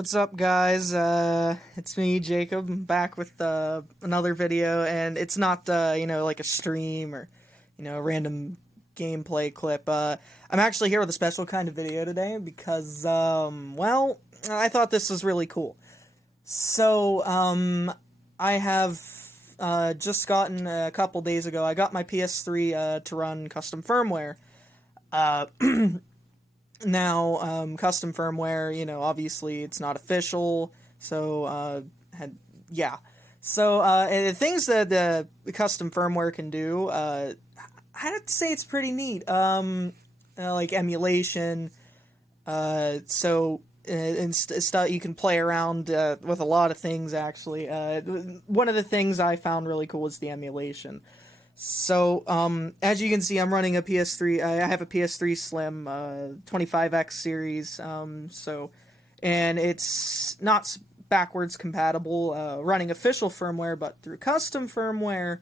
What's up, guys? It's me, Jacob. I'm back with another video, and it's not like a stream or a random gameplay clip. I'm actually here with a special kind of video today because I thought this was really cool. So I have just gotten a couple days ago. I got my PS3 to run custom firmware. Now, custom firmware, obviously it's not official, so, So, the things that the custom firmware can do, I'd have to say it's pretty neat. Like emulation, and stuff, you can play around, with a lot of things, actually. One of the things I found really cool is the emulation. So, as you can see, I'm running a PS3, I have a PS3 Slim, 25X series, and it's not backwards compatible, running official firmware, but through custom firmware,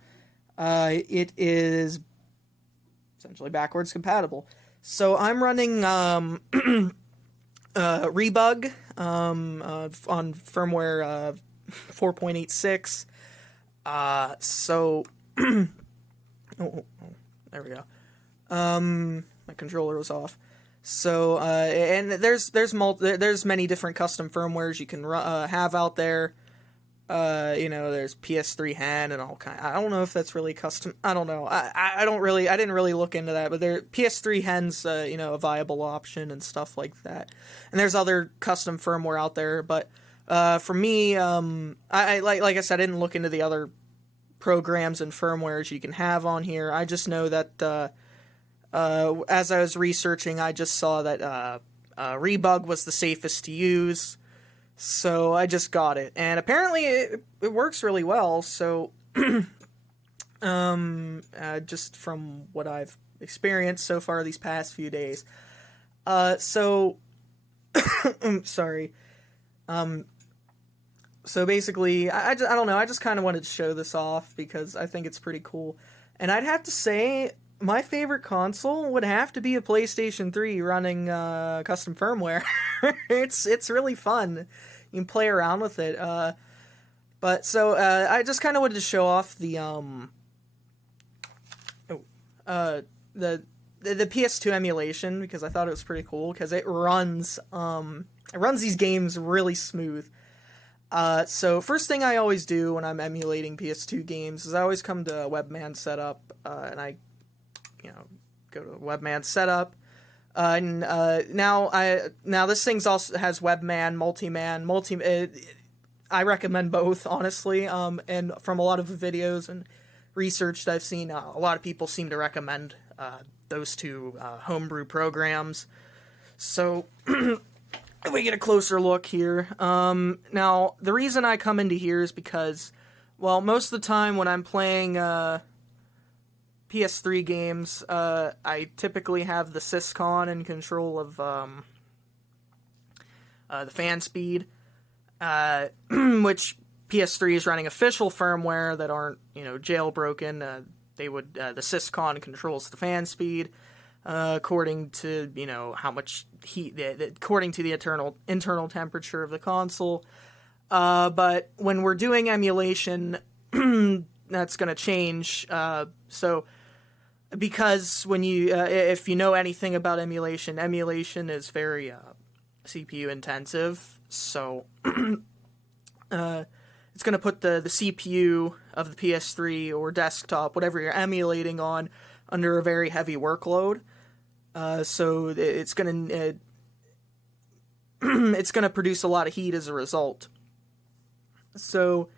it is essentially backwards compatible. So, I'm running, Rebug, on firmware, 4.86, Oh, there we go. My controller was off. So, and there's many different custom firmwares you can have out there. There's PS3 Hen and all kind. I don't know if that's really custom. I don't know. I didn't really look into that, but PS3 Hen's a viable option and stuff like that. And there's other custom firmware out there, but for me, like I said, I didn't look into the other programs and firmwares you can have on here. I just know that as I was researching, I just saw that Rebug was the safest to use, so I just got it, and apparently it works really well. So just from what I've experienced so far these past few days, so I'm sorry. So basically, I don't know, I just kind of wanted to show this off because I think it's pretty cool. And I'd have to say, my favorite console would have to be a PlayStation 3 running custom firmware. It's really fun. You can play around with it. I just kind of wanted to show off the PS2 emulation because I thought it was pretty cool because it runs these games really smooth. So first thing I always do when I'm emulating PS2 games is I always come to Webman Setup, and I, go to Webman Setup, now this thing's also has Webman, Multiman, I recommend both, honestly, and from a lot of the videos and research that I've seen, a lot of people seem to recommend, those two, homebrew programs. So, if we get a closer look here, now, the reason I come into here is because, well, most of the time when I'm playing, PS3 games, I typically have the Syscon in control of, the fan speed, which PS3 is running official firmware that aren't, jailbroken. The Syscon controls the fan speed, according to, how much heat, according to the internal temperature of the console. But when we're doing emulation, that's going to change. So, because when if you know anything about emulation is very, CPU intensive. So, it's going to put the CPU of the PS3 or desktop, whatever you're emulating on, under a very heavy workload. So it's gonna produce a lot of heat as a result. So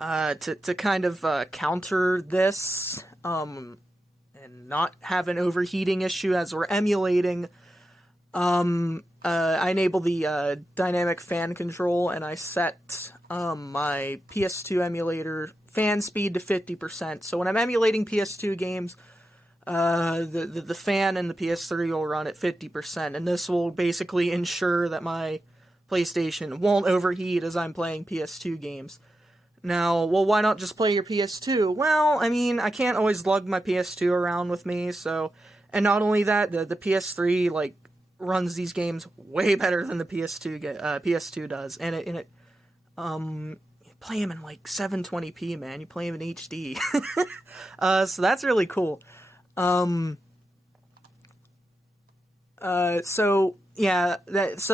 to kind of counter this and not have an overheating issue as we're emulating, I enable the dynamic fan control, and I set my PS2 emulator fan speed to 50%. So when I'm emulating PS2 games, the fan in the PS3 will run at 50%, and this will basically ensure that my PlayStation won't overheat as I'm playing PS2 games. Now, well, why not just play your PS2? Well, I mean, I can't always lug my PS2 around with me, so, and not only that, the PS3, runs these games way better than the PS2 does, and it you play them in like 720p, man. You play them in HD, so that's really cool. So yeah, this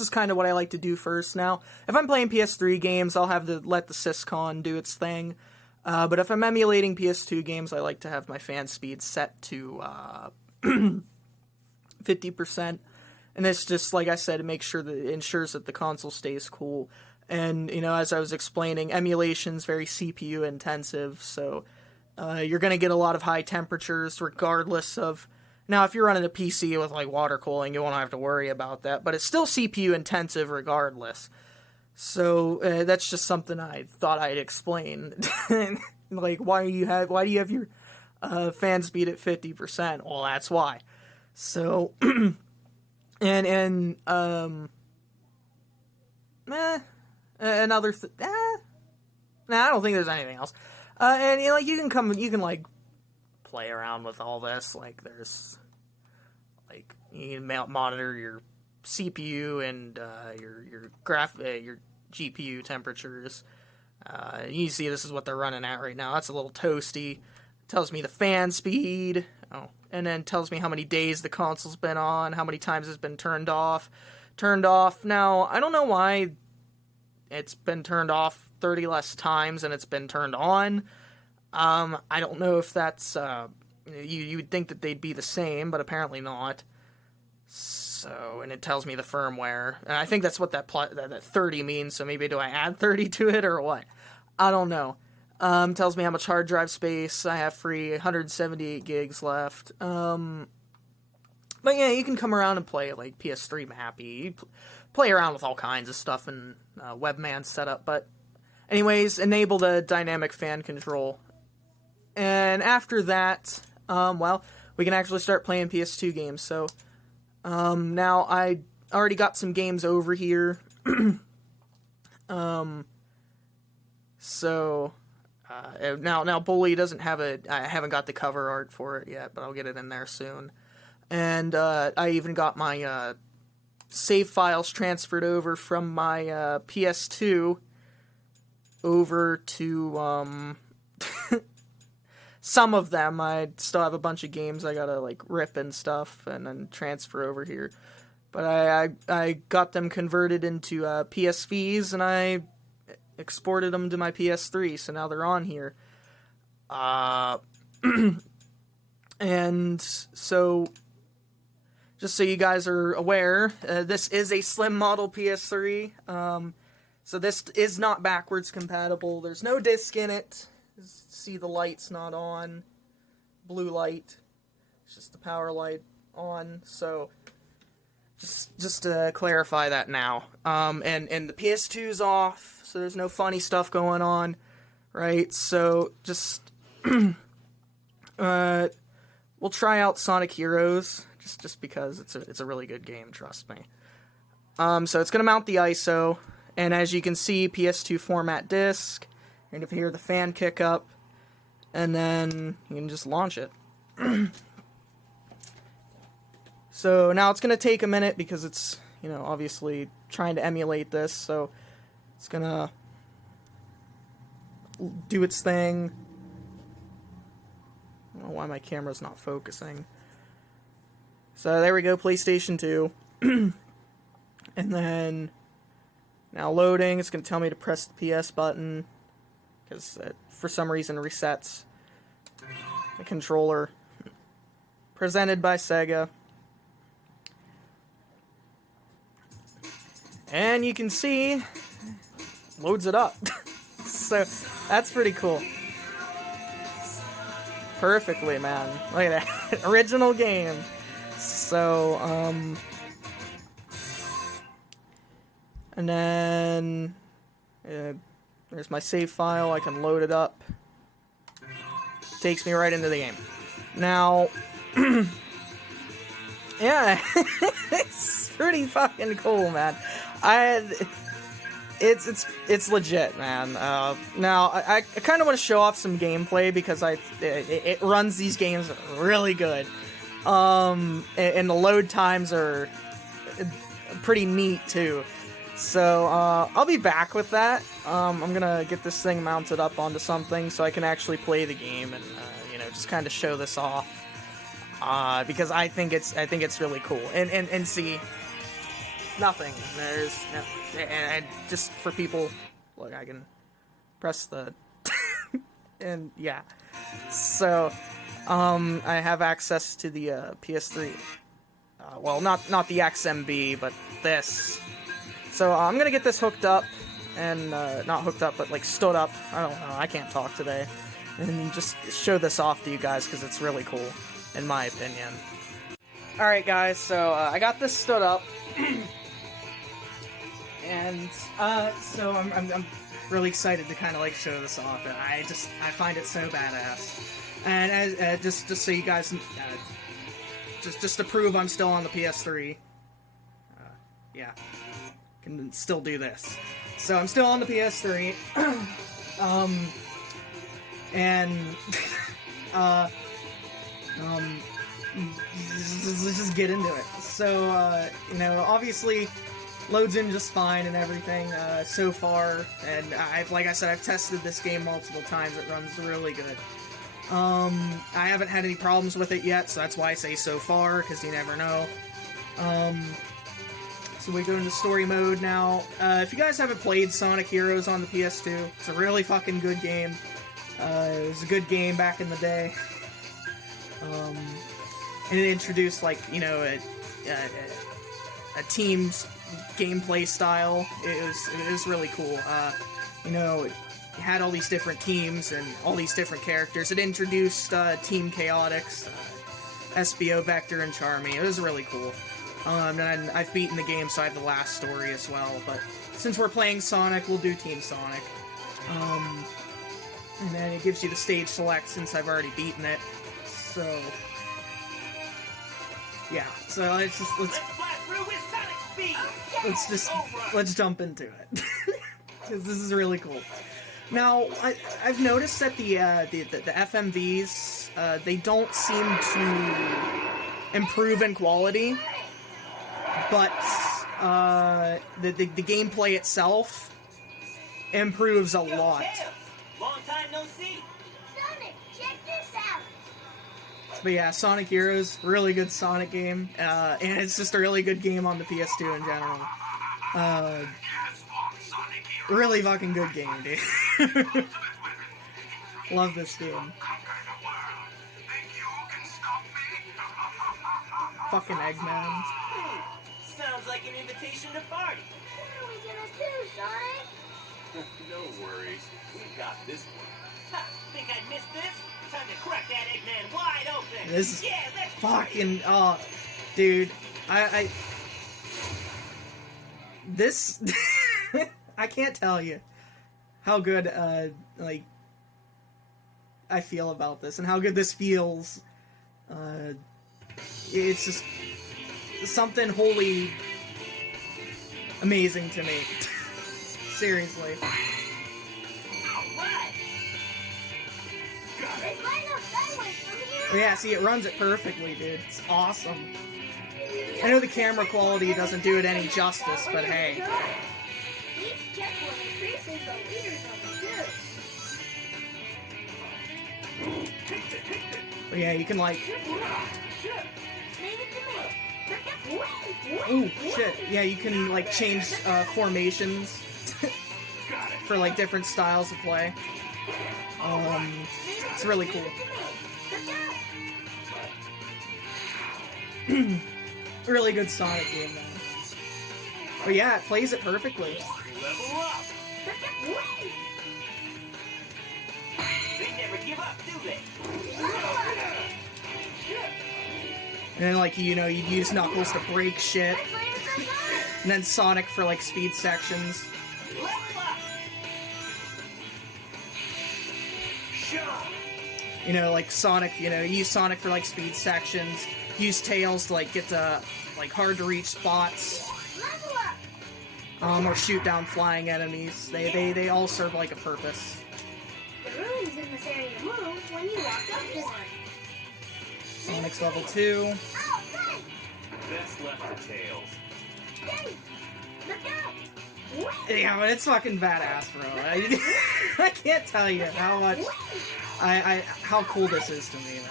is kind of what I like to do first. Now, if I'm playing PS3 games, I'll have to let the syscon do its thing. But if I'm emulating PS2 games, I like to have my fan speed set to 50%. And it's just, like I said, it ensures that the console stays cool. And, as I was explaining, emulation's very CPU intensive, so you're going to get a lot of high temperatures regardless of... Now, if you're running a PC with, like, water cooling, you won't have to worry about that, but it's still CPU intensive regardless. So, that's just something I thought I'd explain. Like, why do you have your fan speed at 50%? Well, that's why. So, I don't think there's anything else. You can play around with all this. Like, there's, like, you can monitor your CPU and your GPU temperatures. You see this is what they're running at right now. That's a little toasty. Tells me the fan speed. Oh, and then tells me how many days the console's been on, how many times it's been turned off. Now, I don't know why it's been turned off 30 less times and it's been turned on. I don't know if that's, you would think that they'd be the same, but apparently not. So, and it tells me the firmware. And I think that's what that 30 means, so maybe do I add 30 to it or what? I don't know. Tells me how much hard drive space I have free, 178 gigs left. But yeah, you can come around and play like PS3 Mappy. You play around with all kinds of stuff in Webman setup. But anyways, enable the dynamic fan control. And after that, we can actually start playing PS2 games. So now I already got some games over here. Now Bully doesn't have I haven't got the cover art for it yet, but I'll get it in there soon. And I even got my save files transferred over from my PS2 over to some of them. I still have a bunch of games I gotta like rip and stuff and then transfer over here. But I got them converted into PSVs and I exported them to my PS3, so now they're on here. And so, just so you guys are aware, this is a slim model PS3. So this is not backwards compatible. There's no disc in it. See, the light's not on. Blue light. It's just the power light on. So just to clarify that now. And the PS2's off, so there's no funny stuff going on, right? So just we'll try out Sonic Heroes just because it's a really good game, trust me. So it's gonna mount the ISO, and as you can see, PS2 format disc. And if you hear the fan kick up, and then you can just launch it. So now it's going to take a minute because it's, obviously trying to emulate this. So it's going to do its thing. I don't know why my camera's not focusing. So there we go, PlayStation 2. And then now loading. It's going to tell me to press the PS button because it, for some reason, resets the controller. Presented by Sega. And you can see, loads it up. So, that's pretty cool. Perfectly, man. Look at that. Original game. So, and then, there's my save file. I can load it up. Takes me right into the game. Now, yeah, it's pretty fucking cool, man. It's legit, man. Now I kind of want to show off some gameplay because it runs these games really good. And the load times are pretty neat too. So I'll be back with that. I'm gonna get this thing mounted up onto something so I can actually play the game and just kind of show this off. Because I think it's really cool. And see, nothing. There's and just for people, look, I can press the and yeah. So I have access to the PS3. Well, not the XMB, but this. So I'm gonna get this hooked up, and not hooked up, but like stood up. I don't know. I can't talk today, and just show this off to you guys because it's really cool, in my opinion. All right, guys. So I got this stood up, and so I'm really excited to kind of like show this off. I find it so badass, and as just so you guys, just to prove I'm still on the PS3. Yeah. Can still do this. So I'm still on the PS3, and let's just get into it. So obviously loads in just fine and everything so far, and like I said, I've tested this game multiple times. It runs really good. I haven't had any problems with it yet, so that's why I say so far, because you never know. So we go into story mode now. If you guys haven't played Sonic Heroes on the PS2, it's a really fucking good game. It was a good game back in the day. And it introduced, like, a team's gameplay style. It was really cool. It had all these different teams and all these different characters. It introduced Team Chaotix, SBO, Vector, and Charmy. It was really cool. And I've beaten the game, so I have the last story as well, but since we're playing Sonic, we'll do Team Sonic. And then it gives you the stage select since I've already beaten it, so... Yeah, so let's jump into it. Because this is really cool. Now, I've noticed that the FMVs, they don't seem to improve in quality. But the gameplay itself improves a lot. Long time no see. Sonic, check this out. But yeah, Sonic Heroes, really good Sonic game, and it's just a really good game on the PS2 in general. Really fucking good game, dude. Love this game. Fucking Eggman. Sounds like an invitation to party. What are we gonna do, Sonic? No worries. We got this one. Ha! Think I missed this? Time to crack that Eggman wide open. This is let's fucking dude. This I can't tell you how good like I feel about this and how good this feels. It's just something wholly amazing to me. Seriously. Yeah, see, it runs it perfectly, dude. It's awesome. I know the camera quality doesn't do it any justice, but hey. Each checkpoint increases the liters of the goods. But yeah, you can like... Ooh, shit. Yeah, you can like change formations for like different styles of play. It's really cool. Really good Sonic game, man. But yeah, it plays it perfectly. level up. They never give up, do they? And then, like, you know, you'd use Knuckles to break shit. And then Sonic for, like, speed sections. Level up. Show. You know, like, Sonic, you know, use Sonic for, like, speed sections. Use Tails to, like, get to, like, hard-to-reach spots. Or shoot down flying enemies. They all serve, like, a purpose. The ruins in this area move when you walk up to one. Sonic's level 2. Best left to Tails. Yeah, but it's fucking badass, bro. I can't tell you how much how cool this is to me, man.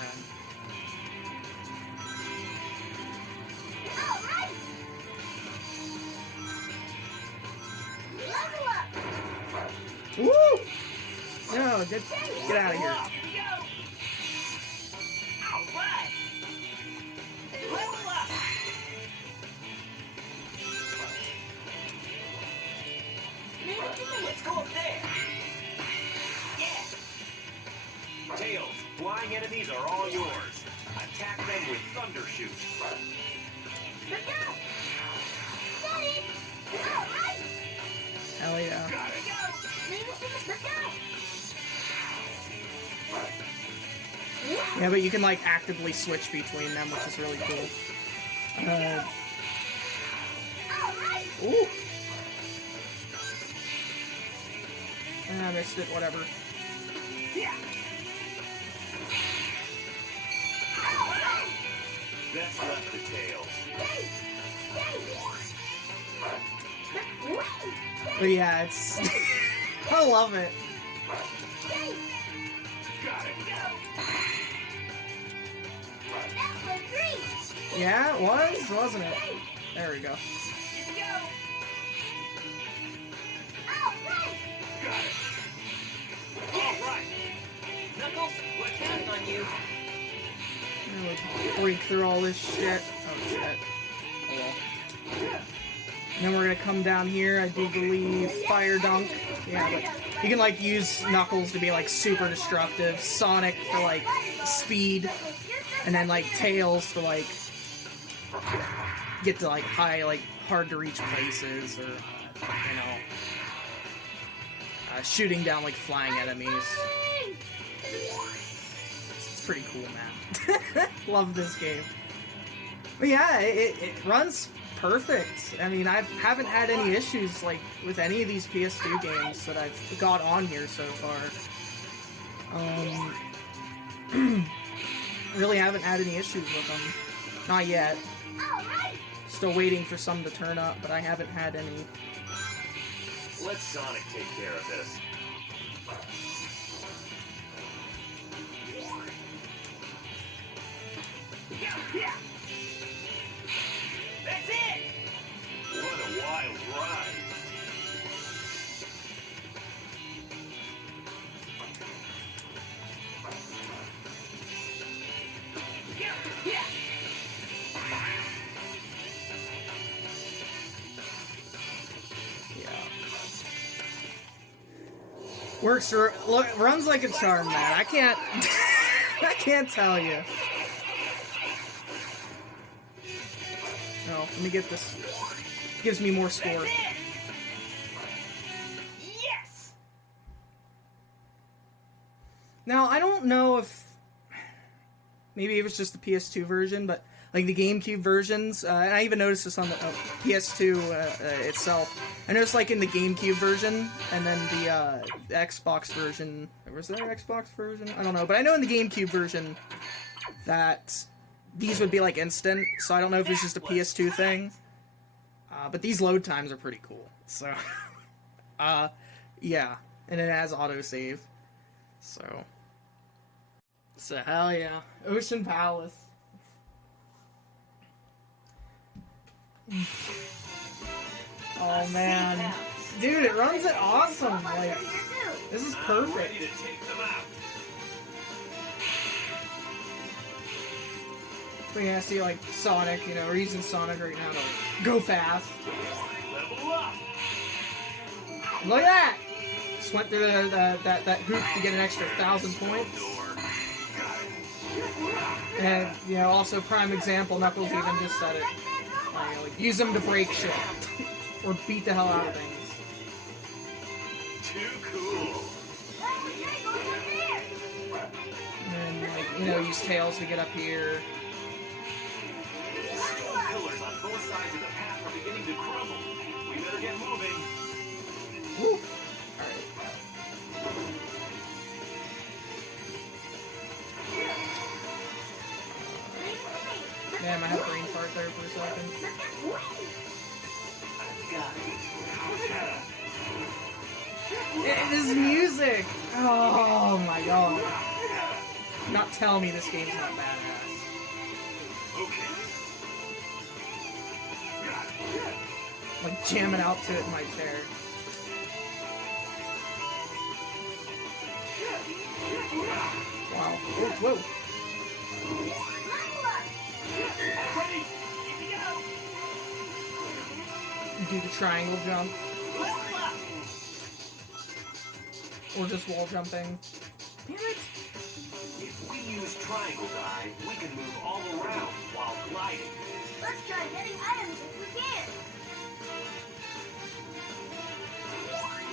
Woo! No, get out of here. Here we go. All right. Level up. Let's go up there. Yeah. Tails, flying enemies are all yours. Attack them with Thunder Shoot. Hell yeah. Gotta go. Yeah, but you can like actively switch between them, which is really cool. Ooh. I missed it, whatever. Yeah. That's left to Tails. But yeah, it's... I love it. Gotta go. Yeah, it was, wasn't it? There we go. Go. Got it. All right. Knuckles, we're counting on you. We'll break through all this shit. Oh shit. Oh well. And then we're gonna come down here, I do believe, Fire Dunk. Yeah, but you can like use Knuckles to be like super destructive, Sonic for like speed, and then like Tails to like get to like high, like hard to reach places, or you know, shooting down like flying enemies. It's pretty cool, man. Love this game. But yeah, it runs perfect. I mean, I haven't had any issues like with any of these PS2 games that I've got on here so far. Really haven't had any issues with them. Not yet. Still waiting for some to turn up, but I haven't had any. Let Sonic take care of this. Yeah. That's it! What a wild ride. Yeah. Works, runs like a charm, man. I can't, I can't tell you. No, let me get this. Gives me more score. That's it! Yes! Now, I don't know if maybe it was just the PS2 version, but like the GameCube versions, and I even noticed this on the PS2 itself. I noticed like in the GameCube version, and then the Xbox version. Was there an Xbox version? I don't know, but I know in the GameCube version that these would be like instant. So I don't know if it's just a PS2 thing. But these load times are pretty cool. So, yeah, and it has autosave. So hell yeah, Ocean Palace. Oh man, dude, it runs it awesome. Like, this is I'm ready perfect. to take them out. So yeah, see like Sonic. You know, we're using Sonic right now to go fast. Level up. Look at that! Just went through that hoop to get an extra 1,000 points. And, you know, also prime example, Knuckles even just said it. Like, use them to break shit. Or beat the hell out of things. Too cool. And then, like, you know, use Tails to get up here. Stone pillars on both sides of the path are beginning to crumble. We better get moving. Woo! Alright. This music! Oh my god. Not tell me this game's not badass. Okay. Like jamming out to it in my chair. Wow. Whoa. Ready? Here we go. Do the triangle jump. Level up. Or just wall jumping. Damn it! If we use triangle dive, we can move all around while gliding. Let's try getting items if we can.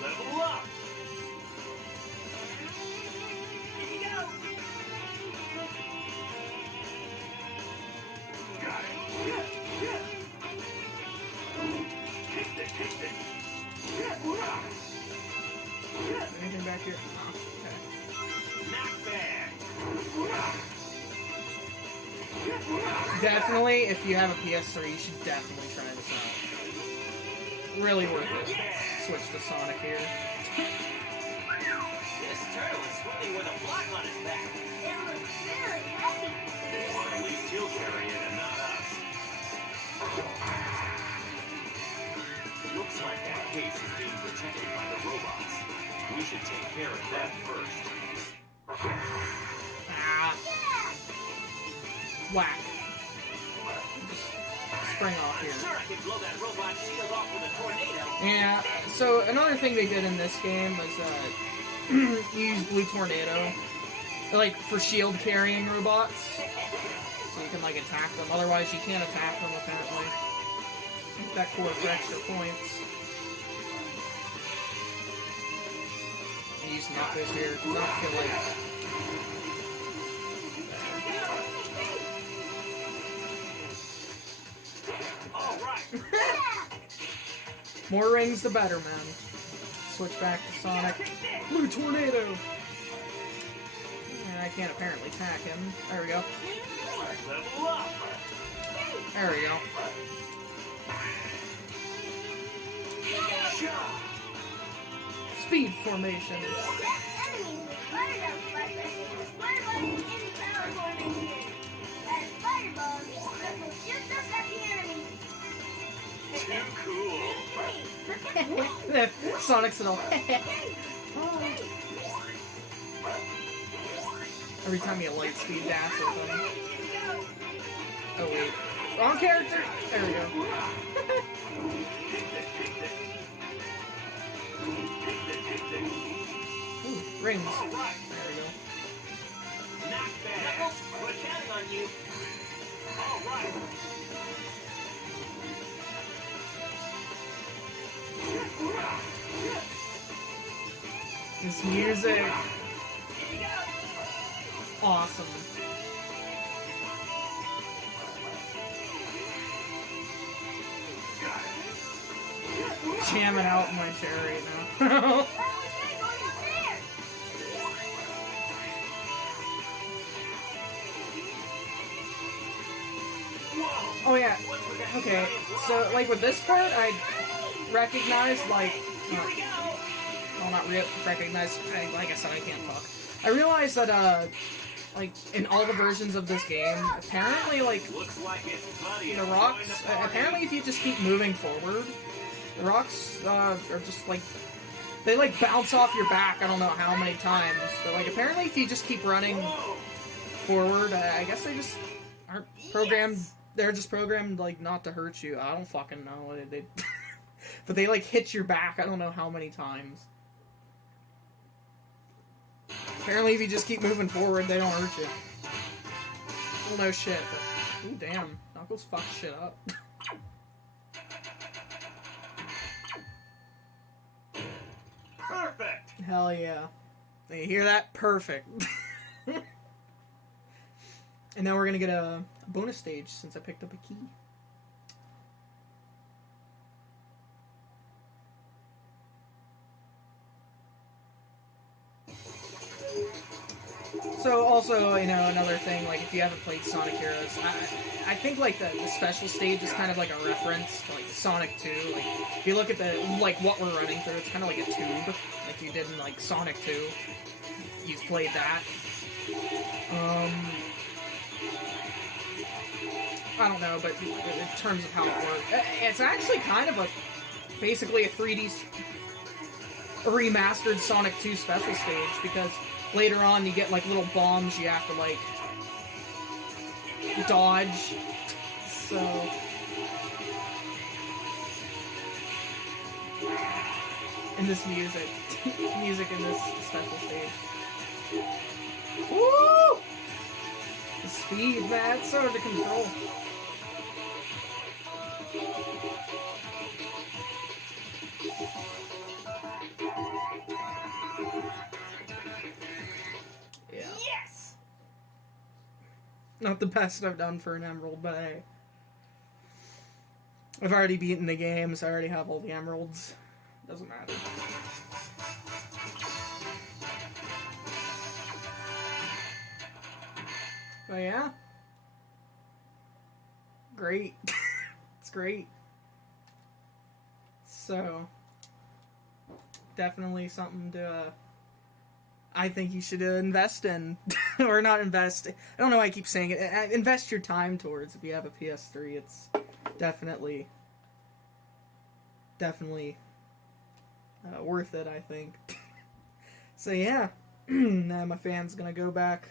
Level up. Here we go. Got it. Kicked it. Anything back here? Oh, okay. Knockback. Definitely, if you have a PS3, you should definitely try this out. Really worth it. Switch to Sonic here. This turtle is swimming with a block on his back. It looks really heavy. Or at least he'll carry it and not us. Looks like that case is being protected by the robots. We should take care of that first. Ah, Yeah. whack. Just spring off here. Sure, I can blow that robot shield off with a tornado. Yeah, so another thing they did in this game was, use Blue Tornado, like, for shield carrying robots. So you can, like, attack them. Otherwise, you can't attack them, apparently. That core for extra points. And use knuckles here. Not feel like... All right. More rings, the better, man. Switch back to Sonic. Blue Tornado! And I can't apparently attack him. There we go. Level up. There we go. Shot. Speed formation. Enemies with fireball spiders will splatter buttons in power formation. As fireballs, that will shoot us at the enemy. Too cool. Sonic's and all. Every time you light speed dash or something. Oh wait. Wrong character! There we go. Ooh, rings. All right. There we go. Knockback. Knuckles, we're counting on you. All right. This music. Awesome. Jamming out in my chair right now. Oh yeah. Okay. So like with this part, I recognized like. Well, not recognize. Like I said, I can't talk. I realized that like in all the versions of this game, apparently like the rocks. Apparently, if you just keep moving forward, the rocks are just like they like bounce off your back. I don't know how many times, but like apparently, if you just keep running forward, I guess they just aren't programmed. They're just programmed like not to hurt you. I don't fucking know. They but they like hit your back. I don't know how many times. Apparently, if you just keep moving forward, they don't hurt you. Well, no shit, but... Ooh, damn. Knuckles fucked shit up. Perfect. Hell yeah. You hear that? Perfect. And now we're gonna get a bonus stage, since I picked up a key. So also, another thing, like if you haven't played Sonic Heroes, I think like the special stage is kind of like a reference to like Sonic 2. Like if you look at what we're running through, it's kind of like a tube, like you did in like Sonic 2. You've played that. I don't know, but in terms of how it works, it's actually kind of basically a 3D remastered Sonic 2 special stage, because later on you get like little bombs you have to like dodge. So and this music in this special stage. Woo! The speed, man, it's so hard to control. Yeah. Yes! Not the best I've done for an emerald, but hey. I've already beaten the game, so I already have all the emeralds. Doesn't matter. But yeah. Great. It's great. So, definitely something to, I think you should invest in. Or not invest. I don't know why I keep saying it. Invest your time towards if you have a PS3. It's definitely worth it, I think. So yeah, now my fan's gonna go back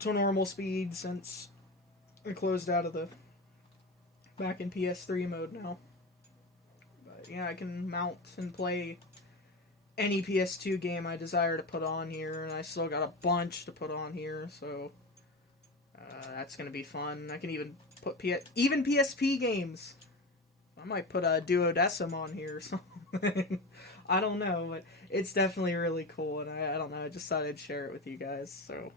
to normal speed since I closed out of back in PS3 mode now. But yeah, I can mount and play any PS2 game I desire to put on here, and I still got a bunch to put on here, so that's gonna be fun. I can even put even PSP games. I might put a Duodecim on here or something. I don't know, but it's definitely really cool, and I don't know, I just thought I'd share it with you guys. So,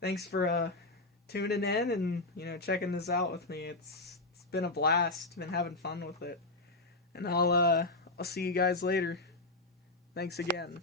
thanks for tuning in and checking this out with me. It's been a blast. Been having fun with it, and I'll see you guys later. Thanks again.